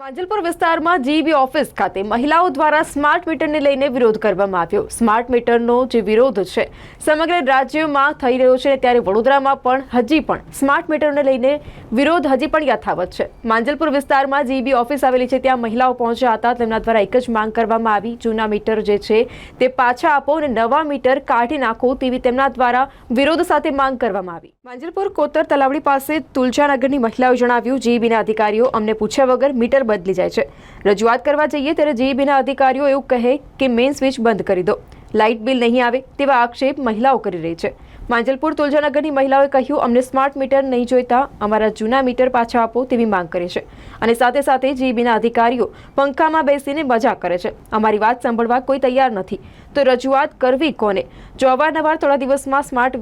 માંજલપુર વિસ્તારમાં GB office ખાતે મહિલાઓ દ્વારા સ્માર્ટ મીટરને લઈને વિરોધ કરવામાં આવ્યો। સ્માર્ટ મીટરનો જે વિરોધ છે સમગ્ર રાજ્યમાં થઈ રહ્યો છે, ત્યારે વડોદરામાં પણ હજી પણ સ્માર્ટ મીટરને લઈને વિરોધ હજી પણ યથાવત છે। માંજલપુર વિસ્તારમાં જીબી ઓફિસ આવેલી છે, ત્યાં મહિલાઓ પહોંચ્યા હતા। તેમના દ્વારા એક જ માંગ કરવામાં આવી, જૂના મીટર જે છે તે પાછા આપો અને નવા મીટર કાઢી નાખો તેવી તેમના દ્વારા વિરોધ સાથે માંગ કરવામાં આવી। માંજલપુર કોતર તલાવડી પાસે તુલજાનગરની મહિલાઓએ જણાવ્યું, જીબીના અધિકારીઓ અમને પૂછ્યા વગર મીટર બદલી જાય છે। રજૂઆત કરવા જઈએ ત્યારે જીબીના અધિકારીઓ એવું કહે કે મેઇન સ્વિચ બંધ કરી દો, લાઇટ બિલ નહીં આવે તેવા આક્ષેપ મહિલાઓ કરી રહી છે। માંજલપુર તુલજાનગરની મહિલાઓએ કહ્યું, અમને સ્માર્ટ મીટર નહીં જોઈતા, અમારા જૂના મીટર પાછા આપો તેવી માંગ કરે છે અને સાથે સાથે જીબીના અધિકારીઓ પંખામાં બેસીને મજાક કરે છે। અમારી વાત સાંભળવા કોઈ તૈયાર નથી, તો રજૂઆત કરવી કોને? જો અવારનવાર થોડા દિવસમાં સ્માર્ટ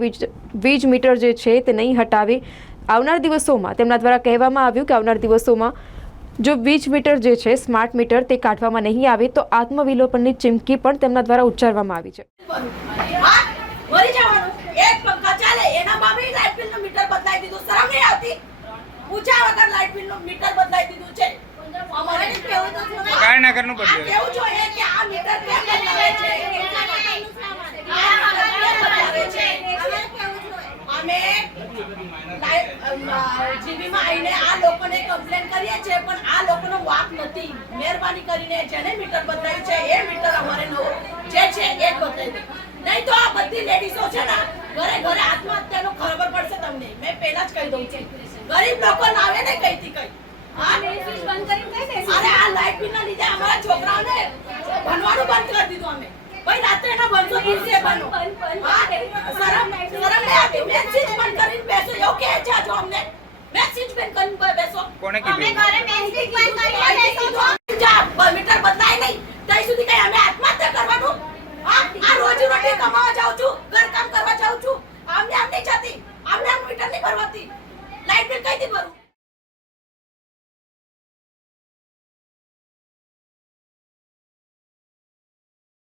વીજ મીટર જે છે તે નહીં હટાવે, આવનાર દિવસોમાં તેમના દ્વારા કહેવામાં આવ્યું કે આવનાર દિવસોમાં જો વીજ મીટર જે છે સ્માર્ટ મીટર તે કાઢવામાં નહીં આવે તો આત્મવિલોપનની ચીમકી પણ તેમના દ્વારા ઉચ્ચારવામાં આવી છે। મરી જવાનું એક પંખા ચાલે એનામાં બી લાઇટ બિલ નું મીટર બદલાઈ દીધું, શરમ નહીં આવતી? પૂછ્યા વગર લાઇટ બિલ નું મીટર બદલાઈ દીધું છે। અમારે કેવું તો કાય ના કરનું બદલે કેવું જોઈએ કે આ મીટર કેમ બદલાવે છે? અમે જીબીમાં આવીને આ લોકોને કમ્પ્લેન કરીએ છીએ, પણ આ લોકોનો વાક નથી। મહેરબાની કરીને જેને મીટર બદલાયું છે એ મીટર અમારે નવું જે છે એ જ બદલાઈ દે, નહીં તો આ બધી લેડીઝો છે ને ઘરે ઘરે આત્મહત્યાનું ખબર પડશે તમને। મેં પહેલા જ કહી દઉં છું, ગરીબ લોકો નાવે ને કઈથી કઈ અરે આ લાઇટ બિલ ના લીધે અમારા છોકરાઓને ભણવાનું બંધ કરી દીધું। અમે ભાઈ રાત્રે ના ભણશો દિવસે ભણો, શરમ નહીં આવતી? મેં સ્વિચ બંધ કરીને બેસો એવું કહે છે? જો અમને મેં સ્વિચ બંધ કરીને બેસો, કોને કીધું? મીટર બદલાય નહીં ત્યાં સુધી કઈ અમે